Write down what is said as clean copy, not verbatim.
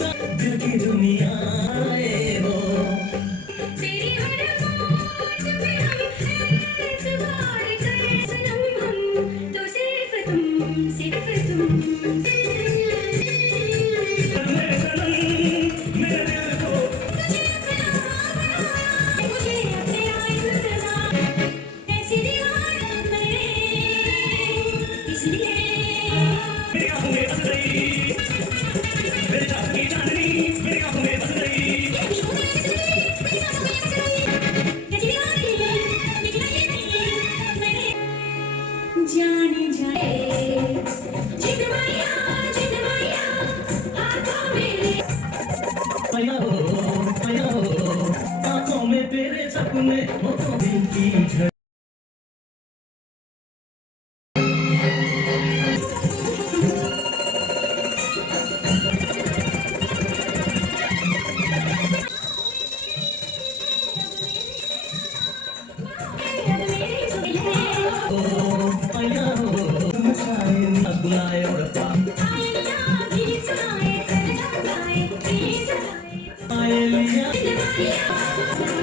दिल की दुनिया है वो तेरी हर बात पे हम एतबार करें सनम हम तो सिर्फ तुम मेरे सनम मेरे दिल को तुझे अपना बनाया मुझे अपने इंतजार ऐसी दीवाना मैं इसलिए मेरी आंखों में बस गई मेरे चाहत की चांदनी मेरी आंखों में बस गई जाने जाए जिनवाया आंखों में आया हो आंखों में तेरे सपने हो तो दिल की झड़ आया हो मचाए बुलाए और आए लिया